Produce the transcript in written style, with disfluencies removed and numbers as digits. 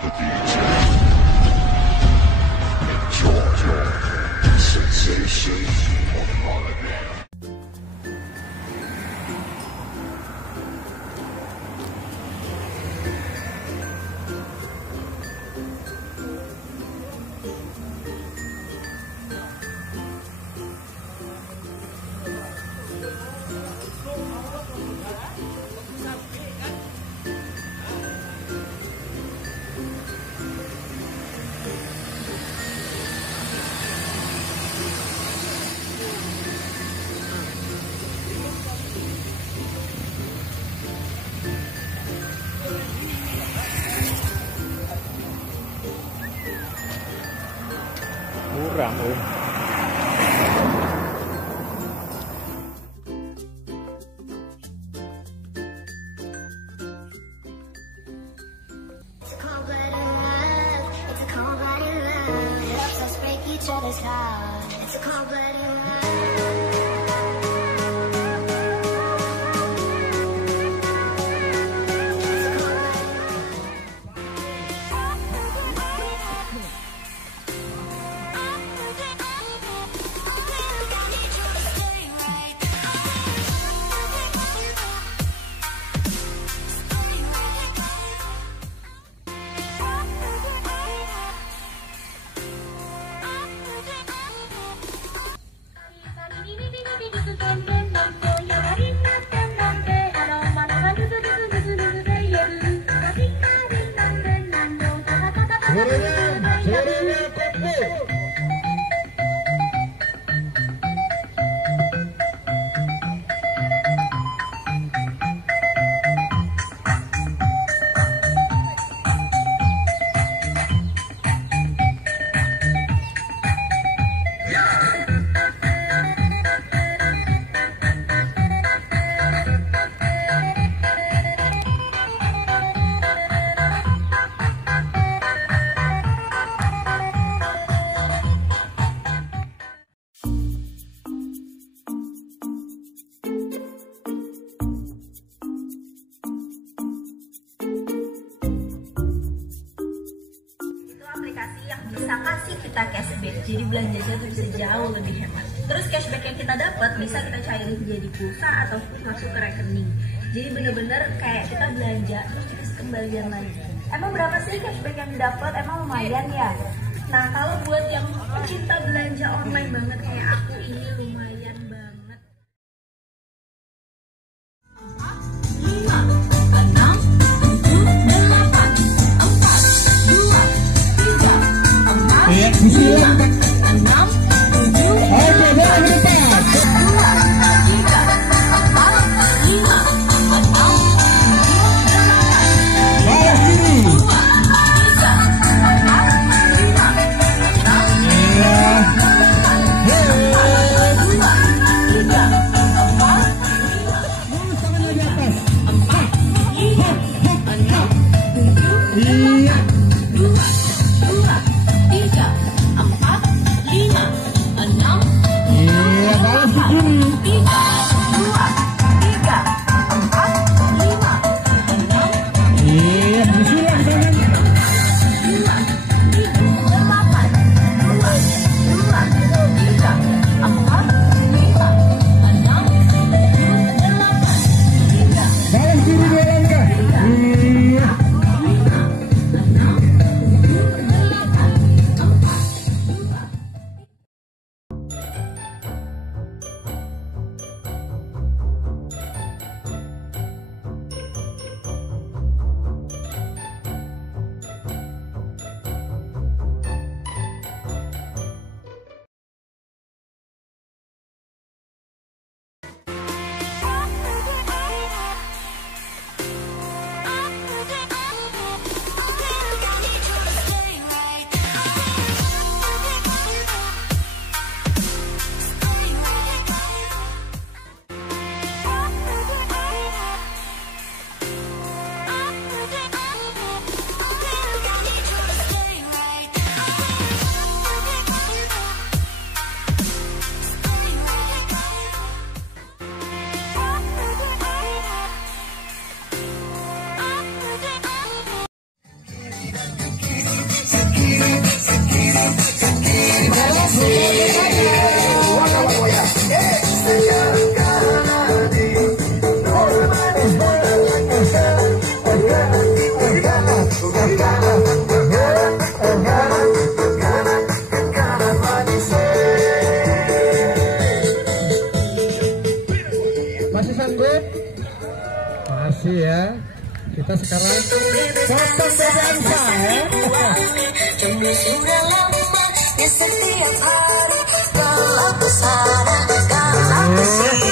Kurang, bisa kasih kita cashback, jadi belanjanya tuh bisa jauh lebih hemat. Terus cashback yang kita dapat bisa kita cairin jadi pulsa ataupun masuk ke rekening. Jadi bener-bener kayak kita belanja terus dikasih kembalian lagi. Emang berapa sih cashback yang didapat? Emang lumayan ya? Nah kalau buat yang pecinta belanja online banget kayak aku ini lumayan banget. 5, 4, 3, 2, 1. kita sekarang foto dansa ya. Jomblo sudah lama di setiap hari. Kalau kesana, kalau kesini,